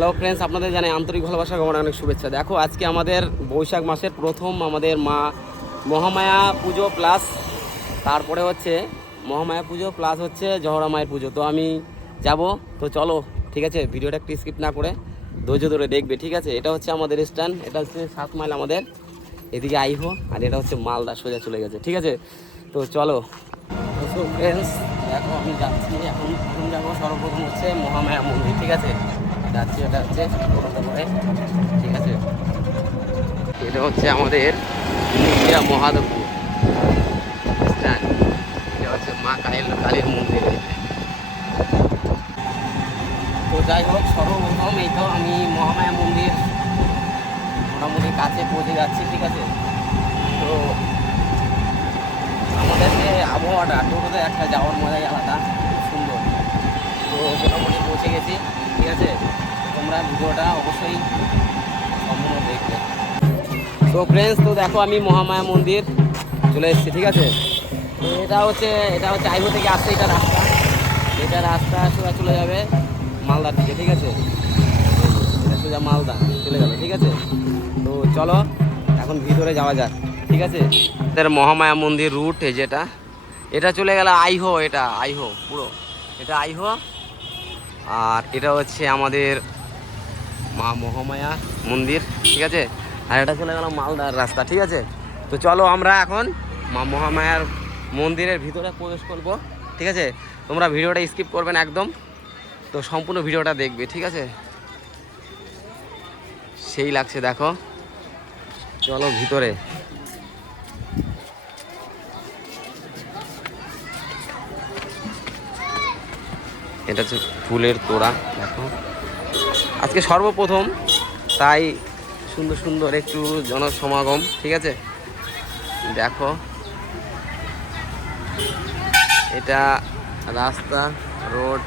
Hello friends, আপনাদের জানাই আন্তরিক ভালোবাসা এবং অনেক শুভেচ্ছা। দেখো আজকে আমাদের বৈশাখ মাসের প্রথম আমাদের মা মহামায়া পুজো প্লাস তারপরে হচ্ছে মহামায়া পুজো প্লাস হচ্ছে জহরা মায়ের পুজো। তো আমি যাব, তো চলো ঠিক আছে, ভিডিওটা একটু স্কিপ না করে ধৈর্য ধরে দেখবে ঠিক আছে। এটা হচ্ছে আমাদের স্ট্যান্ড, এটা হচ্ছে 7 মাইল আমাদের, এদিকে আইহো, আর এটা হচ্ছে মালদা সোজা চলে গেছে ঠিক আছে। তো চলো ফ্রেন্ডস, দেখো আমি যাচ্ছি এখন, প্রথম যাবো সর্বপ্রথম হচ্ছে মহামায়া মন্দির ঠিক আছে। যাচ্ছি, এটা হচ্ছে টোটোতে করে ঠিক আছে। এটা হচ্ছে আমাদের মহাদেবপুর স্ট্যান্ড, এটা হচ্ছে মা কালীর মন্দির। তো যাই হোক, সর্বপ্রথম এই তো আমি মহামায়া মন্দির মোটামুটি কাছে পৌঁছে যাচ্ছি ঠিক আছে। তো আমাদের যে আবহাওয়াটা টোটোতে একটা যাওয়ার মজাই আলাদা, খুব সুন্দর। তো মোটামুটি পৌঁছে গেছি ঠিক আছে। তোমরা ভিডিওটা অবশ্যই সম্পূর্ণ দেখবে। তো ফ্রেন্ডস, তো দেখো আমি মহামায়া মন্দির চলে এসেছি ঠিক আছে। তো এটা হচ্ছে আইহো থেকে আসছে, এটা রাস্তা সোজা চলে যাবে মালদার দিকে ঠিক আছে। এটা সোজা মালদা চলে গেল ঠিক আছে। তো চলো এখন ভিতরে যাওয়া যাক ঠিক আছে। এদের মহামায়া মন্দির রুট এই যেটা, এটা চলে গেল আইহো, এটা আইহো পুরো, এটা আইহো। আর এটা হচ্ছে আমাদের মা মহামায়া মন্দির ঠিক আছে। আর এটা চলে গেল মালদার রাস্তা ঠিক আছে। তো চলো আমরা এখন মা মহামায়ার মন্দিরের ভিতরে প্রবেশ করব ঠিক আছে। তোমরা ভিডিওটা স্কিপ করবে না একদম, তো সম্পূর্ণ ভিডিওটা দেখবে ঠিক আছে। সেই লাগছে দেখো, চলো ভিতরে। এটা হচ্ছে ফুলের তোড়া, দেখো আজকে সর্বপ্রথম, তাই সুন্দর সুন্দর একটু জনসমাগম ঠিক আছে। দেখো এটা রাস্তা রোড,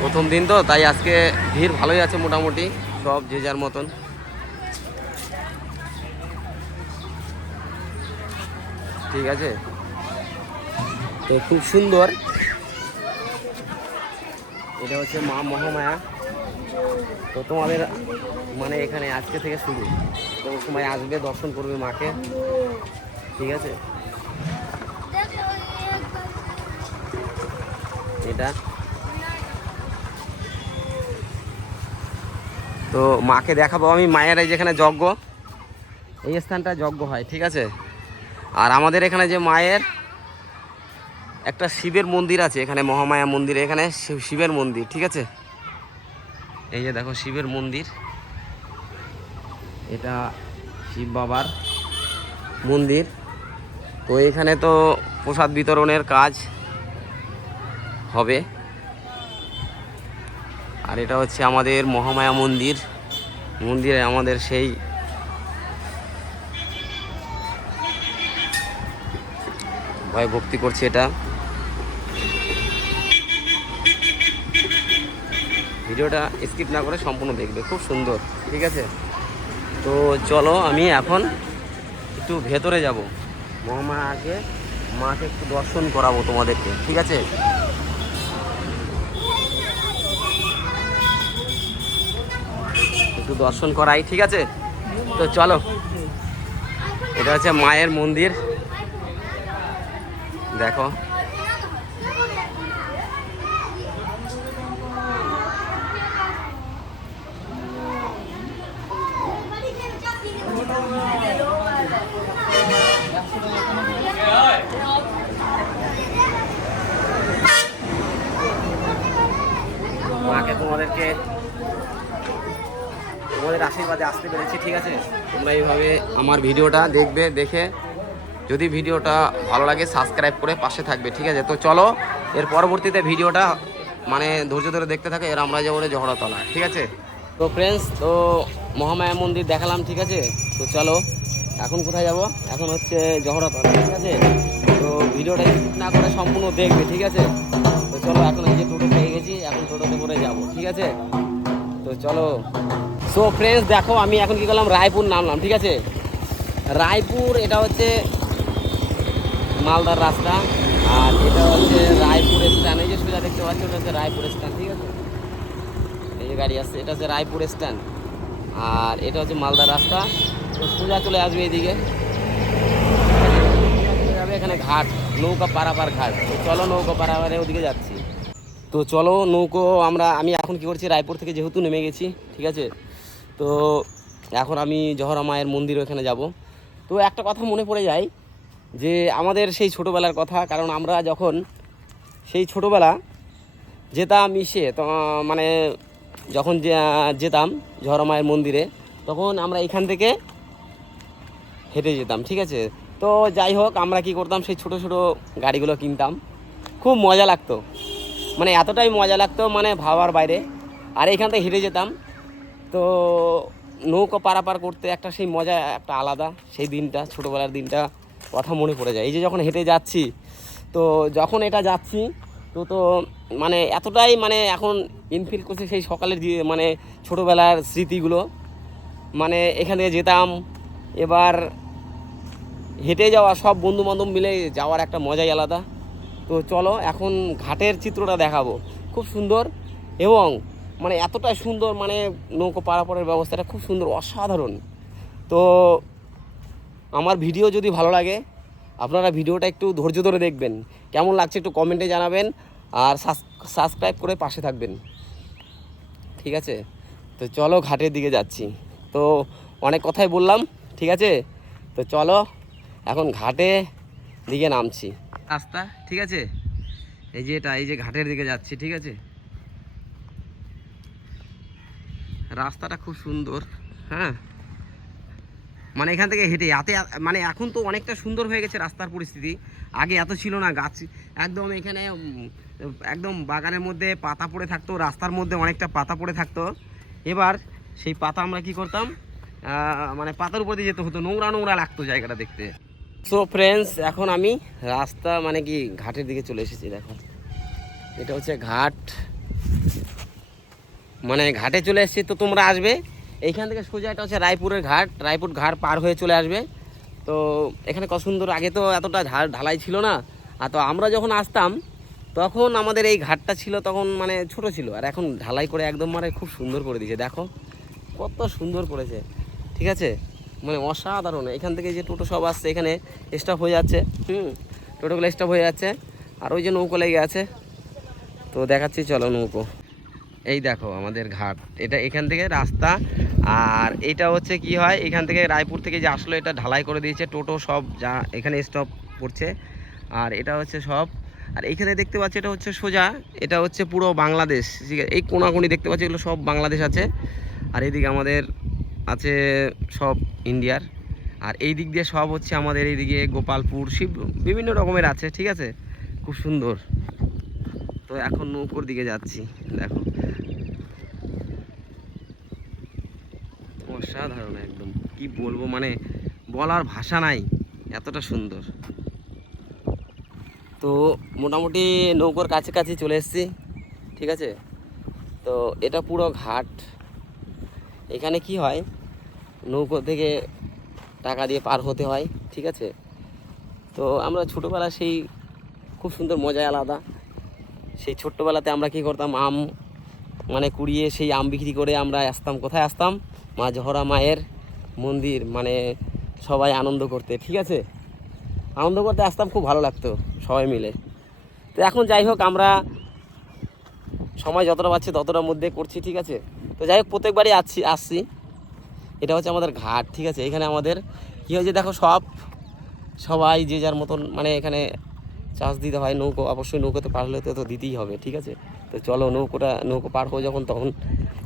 প্রথম দিন তো তাই আজকে ভিড় ভালোই আছে মোটামুটি, সব যে যার মতন ঠিক আছে। তো খুব সুন্দর, এটা হচ্ছে মা মহামায়া। তো তোমাদের মানে এখানে আজকে থেকে শুরু, তো সময় আসবে দর্শন করবে মাকে ঠিক আছে। এটা তো মাকে দেখাবো আমি, মায়ের এই যেখানে যজ্ঞ, এই স্থানটা যজ্ঞ হয় ঠিক আছে। আর আমাদের এখানে যে মায়ের একটা শিবের মন্দির আছে এখানে, মহামায়া মন্দিরে এখানে শিবের মন্দির ঠিক আছে। এই যে দেখো শিবের মন্দির, এটা শিব বাবার মন্দির। তো এখানে তো প্রসাদ বিতরণের কাজ হবে। আর এটা হচ্ছে আমাদের মহামায়া মন্দিরে আমাদের সেই ভয় ভক্তি করছে। এটা ভিডিওটা স্কিপ না করে সম্পূর্ণ দেখবে, খুব সুন্দর ঠিক আছে। তো চলো আমি এখন একটু ভেতরে যাব, মহামায়াকে মাকে একটু দর্শন করাবো তোমাদেরকে ঠিক আছে। একটু দর্শন করাই ঠিক আছে। তো চলো, এটা হচ্ছে মায়ের মন্দির, দেখো মাকে তোমাদের আশীর্বাদে আসতে পেরেছি ঠিক আছে। তোমরা এইভাবে আমার ভিডিওটা দেখবে, দেখে যদি ভিডিওটা ভালো লাগে সাবস্ক্রাইব করে পাশে থাকবে ঠিক আছে। তো চলো এর পরবর্তীতে ভিডিওটা মানে ধৈর্য ধরে দেখতে থাকে। এর আমরা যাবো জহড়াতলা ঠিক আছে। তো ফ্রেন্ডস, তো মহামায়া মন্দির দেখালাম ঠিক আছে। তো চলো এখন কোথায় যাব, এখন হচ্ছে জহড়াতলা ঠিক আছে। তো ভিডিওটা স্কিপ না করে সম্পূর্ণ দেখবে ঠিক আছে। তো চলো এখন এই যে টোটো পেয়ে গেছি, এখন টোটোতে করে যাবো ঠিক আছে। তো চলো। সো ফ্রেন্ডস দেখো, আমি এখন কি করলাম, রায়পুর নামলাম ঠিক আছে। রায়পুর এটা হচ্ছে মালদার রাস্তা, আর এটা হচ্ছে রায়পুর স্ট্যান্ড। এই যে সোজা দেখতে পাচ্ছি ওটা হচ্ছে রায়পুর স্ট্যান্ড ঠিক আছে। গাড়ি আসছে। এটা হচ্ছে রায়পুর স্ট্যান্ড, আর এটা হচ্ছে মালদা রাস্তা। তো সোজা চলে আসবে এদিকে, যাবে এখানে ঘাট, নৌকা পারাপার ঘাট। তো চলো নৌকা পারাপারে ওদিকে যাচ্ছি। তো চলো নৌকো আমি এখন কি করছি, রায়পুর থেকে যেহেতু নেমে গেছি, ঠিক আছে। তো এখন আমি জহরা মায়ের মন্দির ওখানে যাব। তো একটা কথা মনে পড়ে যায় যে আমাদের সেই ছোটোবেলার কথা, কারণ আমরা যখন সেই ছোটোবেলা যেতাম তো মানে যখন যেতাম জহরা মায়ের মন্দিরে, তখন আমরা এখান থেকে হেঁটে যেতাম, ঠিক আছে। তো যাই হোক, আমরা কি করতাম, সেই ছোট ছোট গাড়িগুলো কিনতাম, খুব মজা লাগতো, মানে এতটাই মজা লাগতো মানে ভাবার বাইরে। আর এখান থেকে হেঁটে যেতাম, তো নৌকা পারাপার করতে একটা সেই মজা একটা আলাদা। সেই দিনটা, ছোটোবেলার দিনটা কথা মনে পড়ে যায়। এই যে যখন হেঁটে যাচ্ছি, তো যখন এটা যাচ্ছি তো মানে এতটাই মানে এখন ইনফিল করছে সেই সকালের যে মানে ছোটোবেলার স্মৃতিগুলো। মানে এখানে যেতাম, এবার হেঁটে যাওয়া, সব বন্ধুবান্ধব মিলে যাওয়ার একটা মজাই আলাদা। তো চলো এখন ঘাটের চিত্রটা দেখাবো, খুব সুন্দর, এবং মানে এতটাই সুন্দর, মানে নৌকো পারাপারের ব্যবস্থাটা খুব সুন্দর, অসাধারণ। তো আমার ভিডিও যদি ভালো লাগে, আপনারা ভিডিওটা একটু ধৈর্য ধরে দেখবেন, কেমন লাগছে একটু কমেন্টে জানাবেন, আর সাবস্ক্রাইব করে পাশে থাকবেন, ঠিক আছে। তো চলো ঘাটের দিকে যাচ্ছি। তো অনেক কথাই বললাম, ঠিক আছে। তো চলো এখন ঘাটে দিকে নামছি, রাস্তা, ঠিক আছে। এই যে এটা, এই যে ঘাটের দিকে যাচ্ছি, ঠিক আছে। রাস্তাটা খুব সুন্দর, হ্যাঁ, মানে এখান থেকে হেঁটে মানে এখন তো অনেকটা সুন্দর হয়ে গেছে রাস্তার পরিস্থিতি। আগে এত ছিল না, গাছ একদম এখানে একদম বাগানের মধ্যে পাতা পড়ে থাকতো, রাস্তার মধ্যে অনেকটা পাতা পড়ে থাকতো। এবার সেই পাতা আমরা কি করতাম, মানে পাতার উপর দিয়ে যেতে হতো, নোংরা নোংরা লাগতো জায়গাটা দেখতে। সো ফ্রেন্ডস, এখন আমি রাস্তা মানে কি ঘাটের দিকে চলে এসেছি। দেখো এটা হচ্ছে ঘাট, মানে ঘাটে চলে এসেছি। তো তোমরা আসবে এইখান থেকে সোজা, এটা হচ্ছে রায়পুরের ঘাট, রায়পুর ঘাট পার হয়ে চলে আসবে। তো এখানে কত সুন্দর, আগে তো এতটা ঢালাই ছিল না। আর তো আমরা যখন আসতাম তখন আমাদের এই ঘাটটা ছিল তখন মানে ছোট ছিল, আর এখন ঢালাই করে একদম মানে খুব সুন্দর করে দিয়েছে। দেখো কত সুন্দর করেছে, ঠিক আছে, মানে অসাধারণ। এখান থেকে যে টোটো সব আসছে এখানে স্টপ হয়ে যাচ্ছে, টোটোগুলো স্টপ হয়ে যাচ্ছে, আর ওই যে নৌকো লেগে আছে। তো দেখাচ্ছি, চলো নৌকো। এই দেখো আমাদের ঘাট, এটা এখান থেকে রাস্তা। আর এটা হচ্ছে কি হয়, এখান থেকে রায়পুর থেকে যে আসলো এটা ঢালাই করে দিয়েছে, টোটো সব যা এখানে স্টপ করছে। আর এটা হচ্ছে সব, আর এখানে দেখতে পাচ্ছি এটা হচ্ছে সোজা, এটা হচ্ছে পুরো বাংলাদেশ, ঠিক আছে। এই কোনাকুনি দেখতে পাচ্ছি এগুলো সব বাংলাদেশ আছে, আর এইদিকে আমাদের আছে সব ইন্ডিয়ার। আর এই দিক দিয়ে সব হচ্ছে আমাদের এইদিকে গোপালপুর, শিব, বিভিন্ন রকমের আছে, ঠিক আছে, খুব সুন্দর। তো এখন নৌকোর দিকে যাচ্ছি, দেখো অসাধারণ একদম, কি বলবো, মানে বলার ভাষা নাই, এতটা সুন্দর। তো মোটামুটি নৌকোর কাছাকাছি চলে এসেছি, ঠিক আছে। তো এটা পুরো ঘাট, এখানে কি হয়, নৌকো থেকে টাকা দিয়ে পার হতে হয়, ঠিক আছে। তো আমরা ছোটোবেলা সেই খুব সুন্দর মজাই আলাদা। সেই ছোট্টবেলাতে আমরা কি করতাম, আম মানে কুড়িয়ে সেই আম বিক্রি করে আমরা আসতাম, কোথায় আসতাম, মা জহরা মায়ের মন্দির, মানে সবাই আনন্দ করতে, ঠিক আছে, আনন্দ করতে আসতাম, খুব ভালো লাগতো সবাই মিলে। তো এখন যাই হোক, আমরা সময় যতটা পাচ্ছি ততটার মধ্যে করছি, ঠিক আছে। তো যাই হোক, প্রত্যেকবারই আসছি। এটা হচ্ছে আমাদের ঘাট, ঠিক আছে। এখানে আমাদের কী হয়েছে দেখো, সবাই যে যার মতন, মানে এখানে চাষ দিতে হয়, নৌকো অবশ্যই নৌকোতে পার হলে তো দিতেই হবে, ঠিক আছে। তো চলো নৌকো পার হয়ে যখন, তখন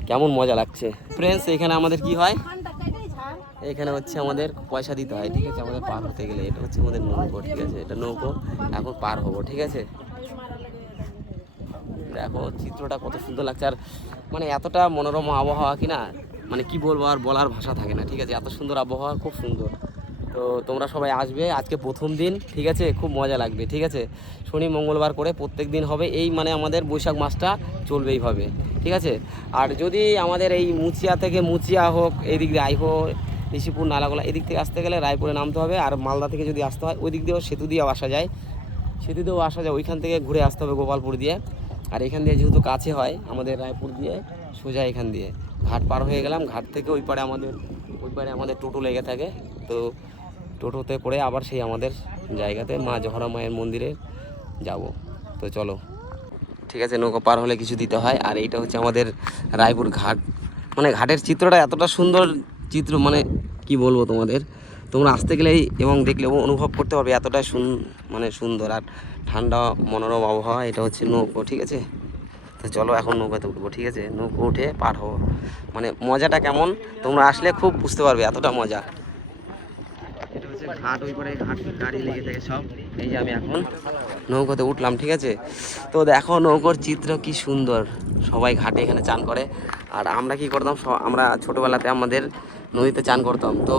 কেমন মজা লাগছে। ফ্রেন্ডস, এখানে আমাদের কি হয়, এখানে হচ্ছে আমাদের পয়সা দিতে হয়, ঠিক আছে, আমাদের পার হতে গেলে। এটা হচ্ছে আমাদের নৌকো, ঠিক আছে, এটা নৌকো, এখন পার হবো, ঠিক আছে। দেখো চিত্রটা কত সুন্দর লাগছে, আর মানে এতটা মনোরম আবহাওয়া কি না, মানে কি বলবো, আর বলার ভাষা থাকে না, ঠিক আছে, এত সুন্দর আবহাওয়া, খুব সুন্দর। তো তোমরা সবাই আসবে, আজকে প্রথম দিন, ঠিক আছে, খুব মজা লাগবে, ঠিক আছে। শনি মঙ্গলবার করে প্রত্যেক দিন হবে এই, মানে আমাদের বৈশাখ মাসটা চলবে এইভাবে, ঠিক আছে। আর যদি আমাদের এই মুচিয়া হোক, এই দিক দিয়ে আইহো, ঋষিপুর, নালাগোলা, এদিক থেকে আসতে গেলে রায়পুরে নামতে হবে। আর মালদা থেকে যদি আসতে হয় ওই দিক দিয়েও সেতু দিয়েও আসা যায়, ওইখান থেকে ঘুরে আসতে হবে গোপালপুর দিয়ে। আর এখান দিয়ে যেহেতু কাছে হয় আমাদের রায়পুর দিয়ে, সোজা এখান দিয়ে ঘাট পার হয়ে গেলাম, ঘাট থেকে ওই পারে আমাদের টোটো লেগে থাকে। তো টোটোতে করে আবার সেই আমাদের জায়গাতে মা জহরা মায়ের মন্দিরে যাব। তো চলো, ঠিক আছে। নৌকা পার হলে কিছু দিতে হয়। আর এইটা হচ্ছে আমাদের রায়পুর ঘাট। মানে ঘাটের চিত্রটা এতটা সুন্দর চিত্র, মানে কি বলবো তোমাদের, তোমরা আসতে গেলেই এবং দেখলে অনুভব করতে পারবে এতটাই মানে সুন্দর আর ঠান্ডা মনোরম আবহাওয়া। এটা হচ্ছে নৌকো, ঠিক আছে। তো চলো এখন নৌকাতে উঠবো, ঠিক আছে। নৌকো উঠে পার হবো, মানে মজাটা কেমন তোমরা আসলে খুব বুঝতে পারবে, এতটা মজা। এটা হচ্ছে ঘাট, ওই পারে ঘাট গাড়ি লেগে থাকে সব। এই যে আমি এখন নৌকোতে উঠলাম, ঠিক আছে। তো দেখো নৌকোর চিত্র কি সুন্দর, সবাই ঘাটে এখানে চান করে। আর আমরা কি করতাম, আমরা ছোটোবেলাতে আমাদের নদীতে চান করতাম। তো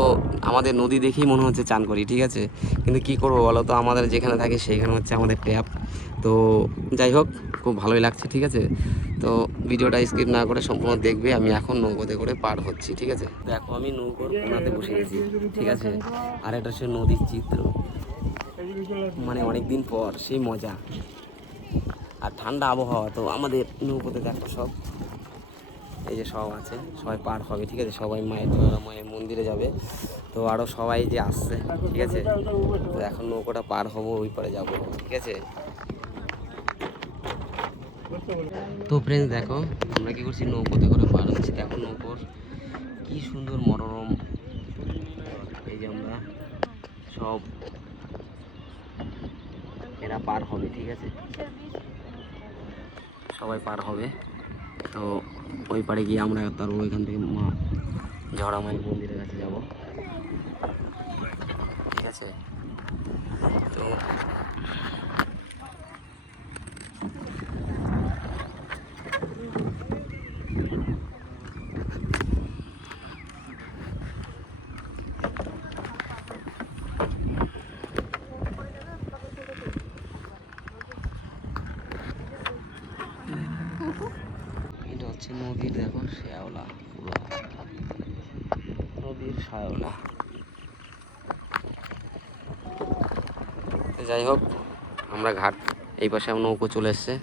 আমাদের নদী দেখেই মনে হচ্ছে চান করি, ঠিক আছে। কিন্তু কি করবো বলো তো, আমাদের যেখানে থাকে সেইখানে হচ্ছে আমাদের ট্যাপ। তো যাই হোক, খুব ভালোই লাগছে, ঠিক আছে। তো ভিডিওটা স্কিপ না করে সম্পূর্ণ দেখবে। আমি এখন নৌকোতে করে পার হচ্ছি, ঠিক আছে। দেখো আমি নৌকোর কোনাতে বসে গেছি, ঠিক আছে। আর এটা হচ্ছে নদীর চিত্র, মানে অনেকদিন পর সেই মজা আর ঠান্ডা আবহাওয়া। তো আমাদের নৌকোতে দেখো সব, এই যে সব আছে, সবাই পার হবে, ঠিক আছে। সবাই মায়ের মন্দিরে যাবে। তো আরও সবাই যে আসছে, ঠিক আছে। তো এখন নৌকোটা পার হবো, ওই পারে যাবো, ঠিক আছে। তো ফ্রেন্ডস দেখো আমরা কি করছি, নৌকোতে করে পার হচ্ছি। দেখো নৌকোর কি সুন্দর মনোরম, এই যে আমরা সব এরা পার হবে, ঠিক আছে। সবাই পার হবে। তো ওই পারে গিয়ে আমরা তার ওইখান থেকে মা জহরা মায়ের মন্দিরের কাছে যাব, ঠিক আছে। তো এটা হচ্ছে নদীর, দেখো শ্যাওলা, পুরো নদীর শ্যাওলা। যাই হোক, আমরা ঘাট এই পাশে আমার নৌকো চলে এসছে,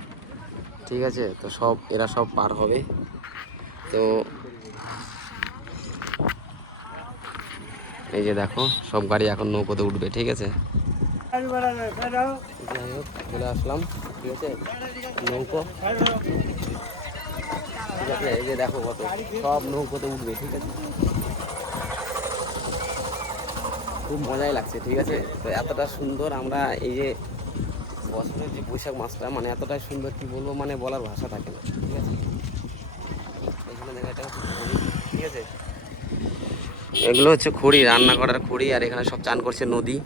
ঠিক আছে। তো সব এরা সব পার হবে। তো এই যে দেখো সব গাড়ি এখন নৌকোতে উঠবে, ঠিক আছে। যাই হোক চলে আসলাম, ঠিক আছে। নৌকো, ঠিক আছে। এই যে দেখো কত সব নৌকোতে উঠবে, ঠিক আছে। খুব মজাই লাগছে, ঠিক আছে। তো এতটা সুন্দর আমরা এই যে বছরের যে বৈশাখ মাসটা, মানে এতটাই সুন্দর, কি বলবো, মানে বলার ভাষা থাকে না, ঠিক আছে। এখানে দেখা, এটা হচ্ছে খড়ি, ঠিক আছে। এগুলো হচ্ছে খড়ি, রান্না করার খড়ি। আর এখানে সব চান করছে নদী।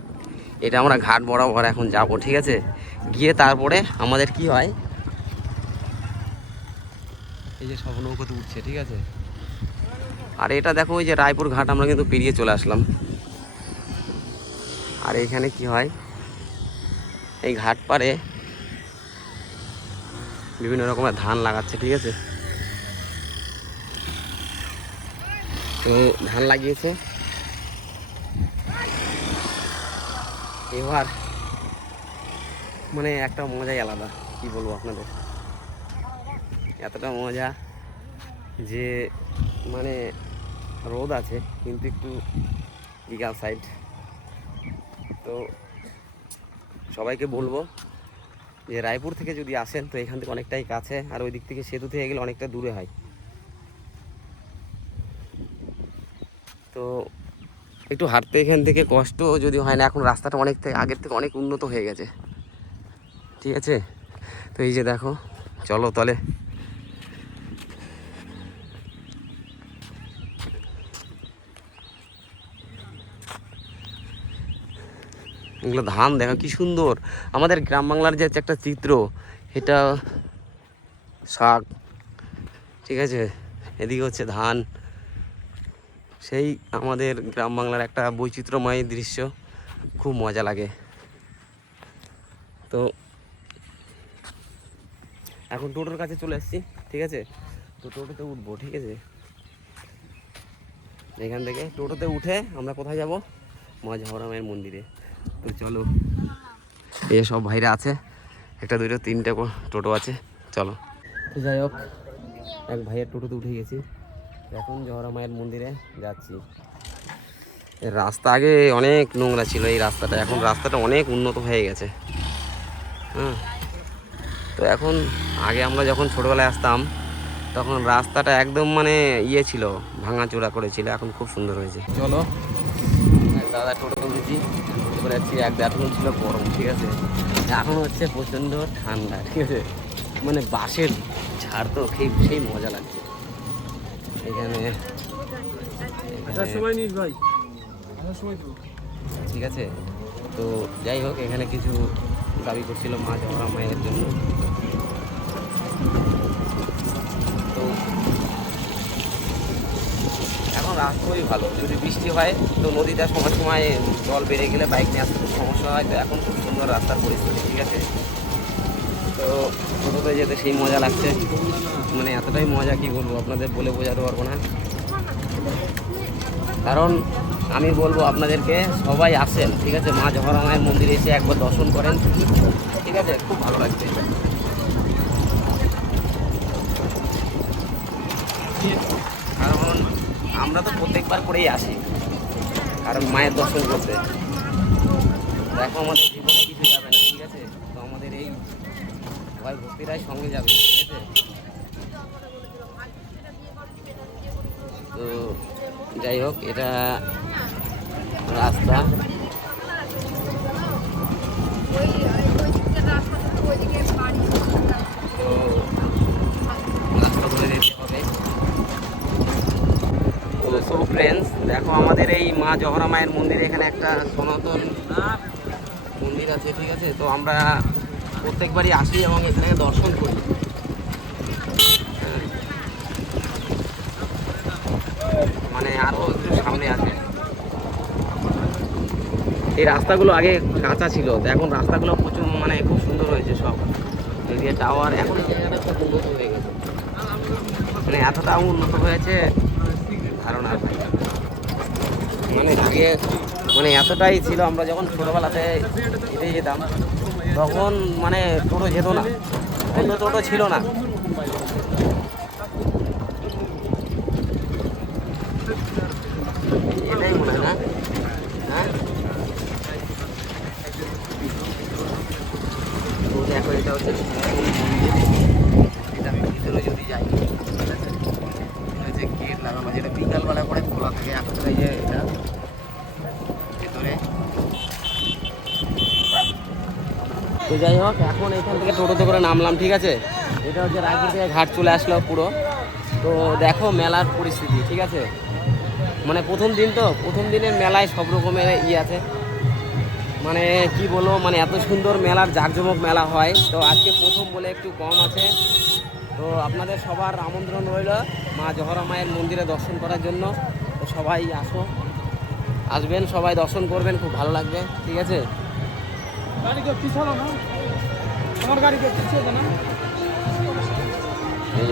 এটা আমরা ঘাট বরাবর এখন যাব, ঠিক আছে। গিয়ে তারপরে আমাদের কি হয়, এই যে সব নৌকোতে উঠছে, ঠিক আছে। আর এটা দেখো ওই যে রায়পুর ঘাট আমরা কিন্তু পেরিয়ে চলে আসলাম। আর এখানে কি হয়, এই ঘাট পারে বিভিন্ন রকমের ধান লাগাচ্ছে, ঠিক আছে। তো ধান লাগিয়েছে এবার, মানে একটা মজাই আলাদা, কি বলবো আপনাদের, এতটা মজা যে মানে রোদ আছে কিন্তু একটু বিকাল সাইড। তো সবাইকে বলবো যে রায়পুর থেকে যদি আসেন তো এখান থেকে অনেকটাই কাছে, আর ওই দিক থেকে সেতু থেকে গেলে অনেকটা দূরে হয়। তো একটু হাঁটতে এখান থেকে কষ্ট যদি হয় না, এখন রাস্তাটা অনেক আগের থেকে অনেক উন্নত হয়ে গেছে, ঠিক আছে। তো এই যে দেখো, চলো তাহলে। এগুলো ধান দেখো কি সুন্দর, আমাদের গ্রাম বাংলার যে একটা চিত্র, এটা শাক, ঠিক আছে। এদিকে হচ্ছে ধান, সেই আমাদের গ্রাম বাংলার একটা বৈচিত্র্যময় দৃশ্য, খুব মজা লাগে। তো এখন টোটোর কাছে চলে এসেছি, ঠিক আছে। তো টোটোতে উঠবো, ঠিক আছে। এখান থেকে টোটোতে উঠে আমরা কোথায় যাব, মা জহরা মায়ের মন্দিরে। তো চলো, এই সব ভাইরা আছে, একটা দুটো তিনটে টোটো আছে, চলো। তো যাই হোক এক ভাইয়ের টোটোতে উঠে গেছি, এখন জহরা মায়ের মন্দিরে যাচ্ছি। রাস্তা আগে অনেক নোংরা ছিল এই রাস্তাটা, এখন রাস্তাটা অনেক উন্নত হয়ে গেছে। হ্যাঁ, তো এখন আগে আমরা যখন ছোটোবেলায় আসতাম তখন রাস্তাটা একদম মানে ইয়ে ছিল, ভাঙাচোরা করেছিল, এখন খুব সুন্দর হয়েছে। চলো, দাদা টোটো উঠেছি, করে যাচ্ছি। এখন ছিল গরম, ঠিক আছে, এখন হচ্ছে প্রচণ্ড ঠান্ডা, ঠিক আছে। মানে বাসের ঝাড় তো সেই মজা লাগছে এখানে। ঠিক আছে, তো যাই হোক, এখানে কিছু দাবি করছিল মা জহরা মায়ের জন্য। তো এখন রাস্তা খুবই ভালো, যদি বৃষ্টি হয় তো নদীটা সময় সময় জল বেড়ে গেলে বাইক নিয়ে আসতে খুব সমস্যা হয়। তো এখন খুব সুন্দর রাস্তার পরিস্থিতি, ঠিক আছে। তো টোটোতে যেতে সেই মজা লাগছে, মানে এতটাই মজা কি বলবো আপনাদের, বলে বোঝাতে পারবো না। কারণ আমি বলবো আপনাদেরকে সবাই আসেন, ঠিক আছে, মা জহরা মায়ের মন্দিরে এসে একবার দর্শন করেন, ঠিক আছে, খুব ভালো লাগছে। কারণ আমরা তো প্রত্যেকবার করেই আসি, কারণ মায়ের দর্শন করতে। দেখো আমাদের জীবনে কিছু যাবে না, ঠিক আছে, তো আমাদের এই ভয় ভক্তিরাই সঙ্গে যাবে, ঠিক আছে। তো যাই হোক, এটা রাস্তা, তো রাস্তা ধরে যেতে হবে। তো সো ফ্রেন্ডস, দেখো আমাদের এই মা জহরা মায়ের মন্দিরে এখানে একটা সনাতন মন্দির আছে, ঠিক আছে। তো আমরা প্রত্যেকবারই আসি এবং এখানে দর্শন করি। মানে আরও একটু সামনে আছে। এই রাস্তাগুলো আগে কাঁচা ছিল, তো এখন রাস্তাগুলো প্রচুর মানে খুব সুন্দর হয়েছে সব। এদিকে টাওয়ার, এখন এই জায়গাটা খুব উন্নত হয়ে গেছে, মানে এতটা উন্নত হয়েছে ধারণা। মানে আগে মানে এতটাই ছিল, আমরা যখন ছোটোবেলাতে হেঁটে যেতাম তখন মানে টোটো যেত না, তখন তো টোটো ছিল না। এটাই মনে হয় না? হ্যাঁ, তো দেখো এটা হচ্ছে এটা, আমি ভিতরে যদি যাই, ঠিক আছে, এটা হচ্ছে গেট লাগানো, যেটা বিকালবেলা করে খোলা থাকে, এখন এই যে এটা ভেতরে। তো যাই হোক, এখন এখান থেকে টোটোতে করে নামলাম, ঠিক আছে। এটা হচ্ছে রায়পুর থেকে ঘাট চলে আসলো পুরো। তো দেখো মেলার পরিস্থিতি, ঠিক আছে, মানে প্রথম দিন তো, প্রথম দিনের মেলায় সব রকমের আছে, মানে কি বলবো, মানে এত সুন্দর মেলার জাঁকজমক মেলা হয়। তো আজকে প্রথম বলে একটু কম আছে। তো আপনাদের সবার আমন্ত্রণ রইল মা জহরা মায়ের মন্দিরে দর্শন করার জন্য। তো সবাই আসবেন, সবাই দর্শন করবেন, খুব ভালো লাগবে, ঠিক আছে। এই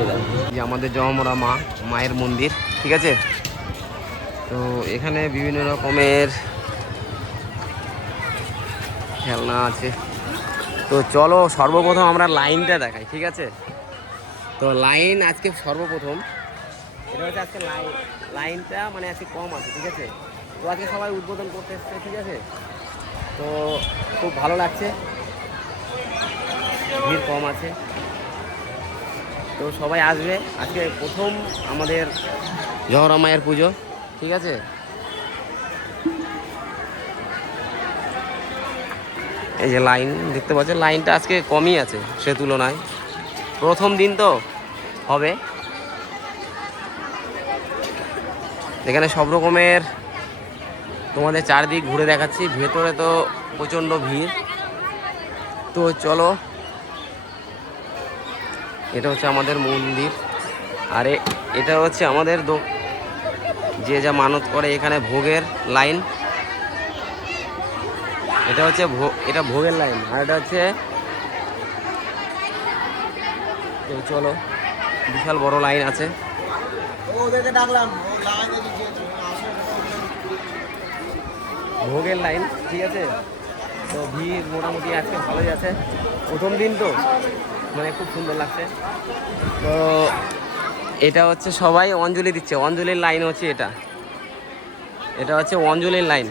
যে আমাদের জমরা মায়ের মন্দির, ঠিক আছে। তো এখানে বিভিন্ন রকমের খেলনা আছে। তো চলো সর্বপ্রথম আমরা লাইনটা দেখাই, ঠিক আছে। তো লাইন আজকে সর্বপ্রথম, এটা হচ্ছে আজকে লাইনটা মানে আজকে কম আছে, ঠিক আছে। তো আজকে সবাই উদ্বোধন করতে এসছে, ঠিক আছে। তো খুব ভালো লাগছে, ভিড় কম আছে। তো সবাই আসবে, আজকে প্রথম আমাদের জহরা মায়ের পুজো, ঠিক আছে। এই যে লাইন দেখতে পাচ্ছেন, লাইনটা আজকে কমই আছে সে তুলনায়, প্রথম দিন তো হবে। এখানে সব রকমের তোমাদের চারদিক ঘুরে দেখাচ্ছি, ভেতরে তো প্রচণ্ড ভিড়। তো চলো, এটা হচ্ছে আমাদের মন্দির, আর এটা হচ্ছে আমাদের যে যা মানত করে এখানে ভোগের লাইন। এটা হচ্ছে এটা ভোগের লাইন, আর এটা হচ্ছে, তো চলো, বিশাল বড় লাইন আছে। ভোগের লাইন, ঠিক আছে। তো ভিড় মোটামুটি আজকে ভালোই আছে, প্রথম দিন তো মানে খুব সুন্দর লাগছে। তো এটা হচ্ছে সবাই অঞ্জলি দিচ্ছে, অঞ্জলির লাইন হচ্ছে এটা, এটা হচ্ছে অঞ্জলির লাইন।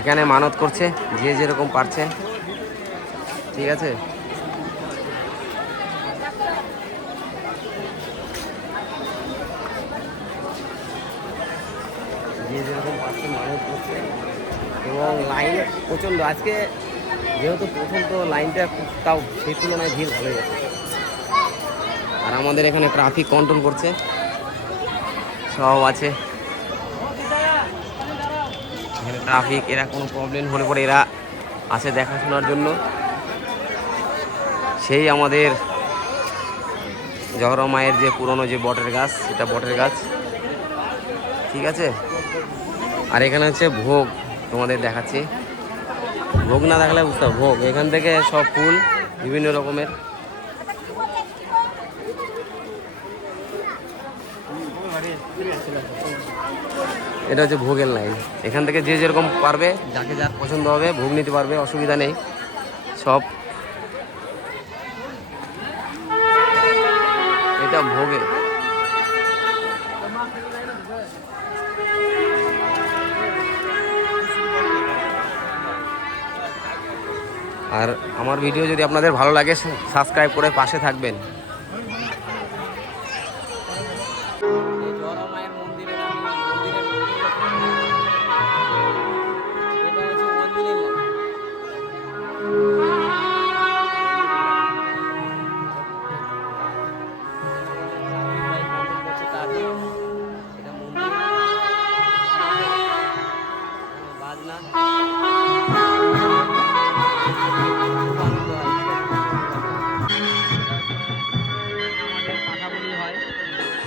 এখানে মানত করছে যে যেরকম পারছে, ঠিক আছে। যে যেরকম পারছে মানত করছে, এবং লাইন প্রচণ্ড আজকে, যেহেতু প্রথম তো লাইনটা খুব, তাও সেই তুলনায় ভিড় ভালোই আছে। আর আমাদের এখানে ট্রাফিক কন্ট্রোল করছে, সব আছে এখানে ট্রাফিক, এরা কোনো প্রবলেম হলে পরে এরা আছে দেখাশোনার জন্য। সেই আমাদের জহরা মায়ের যে পুরনো যে বটের গাছ, সেটা বটের গাছ, ঠিক আছে। আর এখানে হচ্ছে ভোগ, তোমাদের দেখাচ্ছি, ভোগ না দেখালে বুঝতে হবে, ভোগ এখান থেকে সব ফুল বিভিন্ন রকমের। এটা হচ্ছে ভোগের লাইন, এখান থেকে যে যেরকম পারবে, যাকে যার পছন্দ হবে ভোগ নিতে পারবে, অসুবিধা নেই সব। এটা ভোগে, আর আমার ভিডিও যদি আপনাদের ভালো লাগে সাবস্ক্রাইব করে পাশে থাকবেন।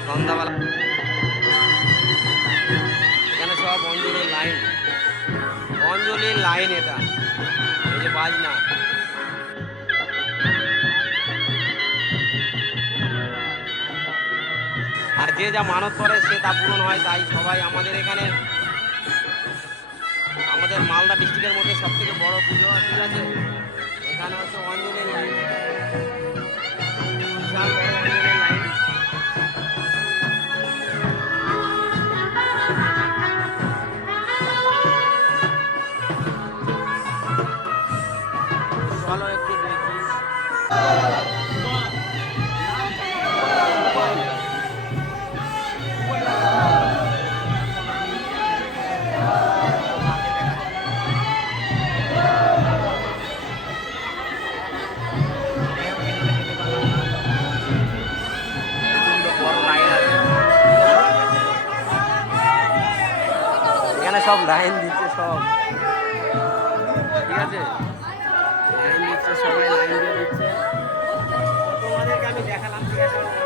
সন্ধ্যাবেলা এখানে সব অঞ্জলির লাইন, অঞ্জলির লাইন, এটা এই যে বাজনা। আর যে যা মানত করে সে তা পূরণ হয়, তাই সবাই আমাদের এখানে, আমাদের মালদা ডিস্ট্রিক্টের মধ্যে সব থেকে বড় পুজো, ঠিক আছে। এখানে হচ্ছে অঞ্জলির লাইন, বিশাল বড় অঞ্জলির লাইন। চলো একটু দেখি। এখানে সব লাইন দিচ্ছে সব, ঠিক আছে, লাইন দিচ্ছে, সবাই লাইন দিয়ে দিচ্ছে। তোমাদেরকে আমি দেখালাম, ঠিক আছে।